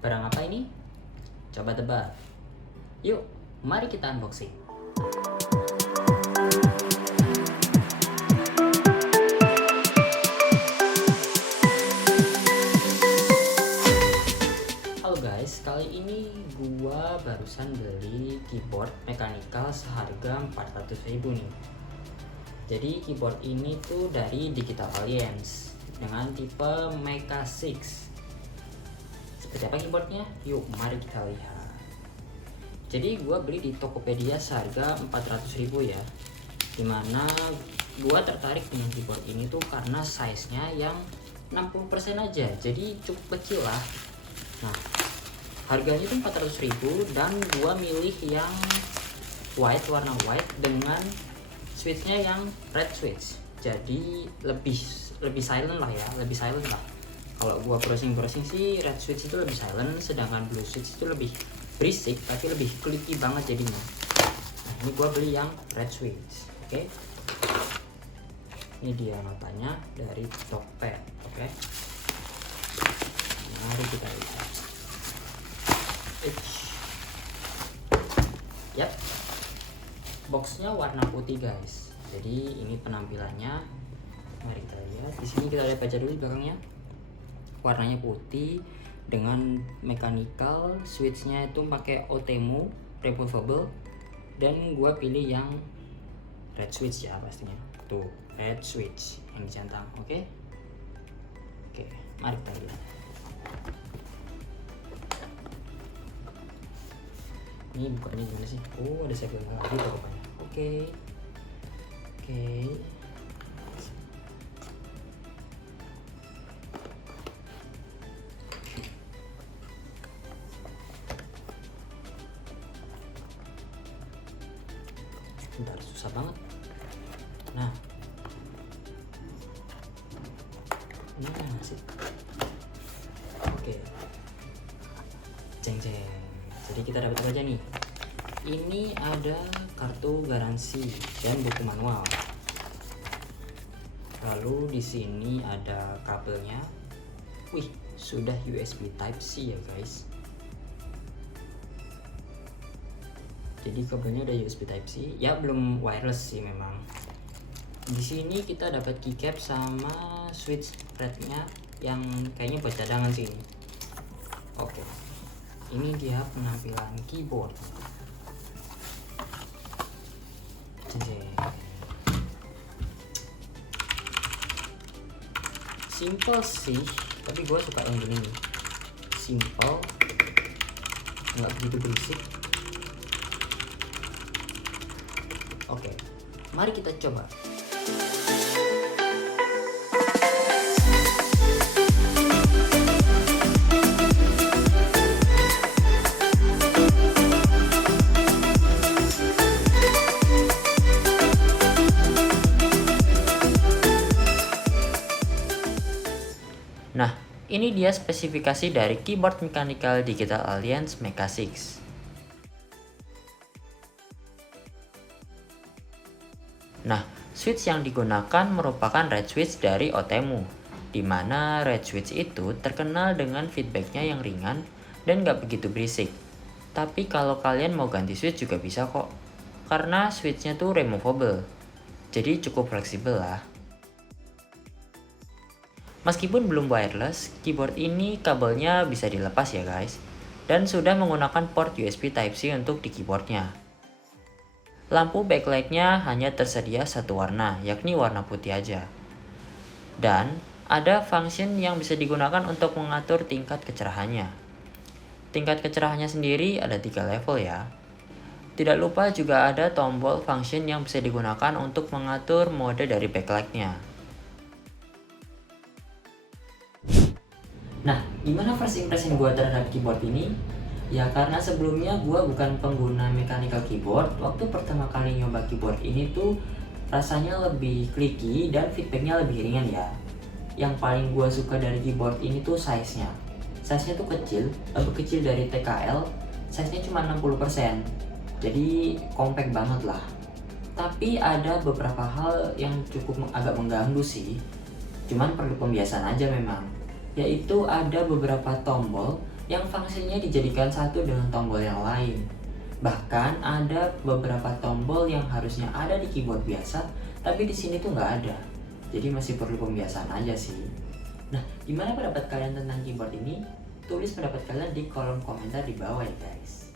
Barang apa ini? Coba tebak. Yuk, mari kita unboxing. Halo guys, kali ini gua barusan beli keyboard mechanical seharga 400.000 nih. Jadi keyboard ini tuh dari Digital Alliance dengan tipe Mecha 6. Seperti apa keyboardnya? Yuk mari kita lihat. Jadi gua beli di Tokopedia seharga 400.000 ya. Dimana gua tertarik dengan keyboard ini tuh karena size-nya yang 60% aja. Jadi cukup kecil lah. Nah, harganya tuh 400.000 dan gua milih yang white, warna white dengan switch-nya yang red switch. Jadi lebih silent lah ya, lebih silent lah. Kalau gua browsing sih red switch itu lebih silent, sedangkan blue switch itu lebih berisik tapi lebih clicky banget jadinya. Nah, ini gua beli yang red switch. Oke. Ini dia notanya dari Tokped. Oke. Mari kita lihat. Yap. Boxnya warna putih guys. Jadi ini penampilannya. Mari kita lihat. Di sini kita lihat baca dulu di belakangnya. Warnanya putih dengan mechanical, switchnya itu pakai OTEMU removable, dan gua pilih yang red switch ya pastinya. Tuh, red switch yang dicentang. Oke. Mari kita lihat. Ini bukanya gimana sih? Oh, ada segel lagi tuh rupanya. Oke. Bentar, susah banget. Nah, ini mana sih? Oke. Jeng. Jadi kita dapat apa aja nih? Ini ada kartu garansi dan buku manual. Lalu di sini ada kabelnya. Wih, sudah USB Type C ya guys. Jadi kabelnya udah USB Type C. Ya belum wireless sih memang. Di sini kita dapat keycap sama switch rednya yang kayaknya buat cadangan sih ini. Oke. Ini dia penampilan keyboard. Simple sih, tapi gue suka yang gini nih. Simple, nggak begitu berisik. Oke, mari kita coba. Nah, ini dia spesifikasi dari keyboard mechanical Digital Alliance Mecha 6. Nah, switch yang digunakan merupakan red switch dari OTEMU, di mana red switch itu terkenal dengan feedbacknya yang ringan dan gak begitu berisik. Tapi kalau kalian mau ganti switch juga bisa kok, karena switchnya tuh removable, jadi cukup fleksibel lah. Meskipun belum wireless, keyboard ini kabelnya bisa dilepas ya guys, dan sudah menggunakan port USB Type-C untuk di keyboardnya. Lampu backlightnya hanya tersedia satu warna, yakni warna putih aja. Dan ada function yang bisa digunakan untuk mengatur tingkat kecerahannya. Tingkat kecerahannya sendiri ada 3 level ya. Tidak lupa juga ada tombol function yang bisa digunakan untuk mengatur mode dari backlightnya. Nah, gimana first impression gue terhadap keyboard ini? Ya karena sebelumnya gue bukan pengguna mechanical keyboard. Waktu pertama kali nyoba keyboard ini tuh rasanya lebih clicky dan feedbacknya lebih ringan ya. Yang paling gue suka dari keyboard ini tuh size-nya. Size-nya tuh kecil, lebih kecil dari TKL. Size-nya cuma 60%. Jadi compact banget lah. Tapi ada beberapa hal yang cukup agak mengganggu sih. Cuman perlu pembiasaan aja memang. Yaitu ada beberapa tombol yang fungsinya dijadikan satu dengan tombol yang lain. Bahkan ada beberapa tombol yang harusnya ada di keyboard biasa, tapi di sini tuh nggak ada. Jadi masih perlu pembiasaan aja sih. Nah, gimana pendapat kalian tentang keyboard ini? Tulis pendapat kalian di kolom komentar di bawah ya guys.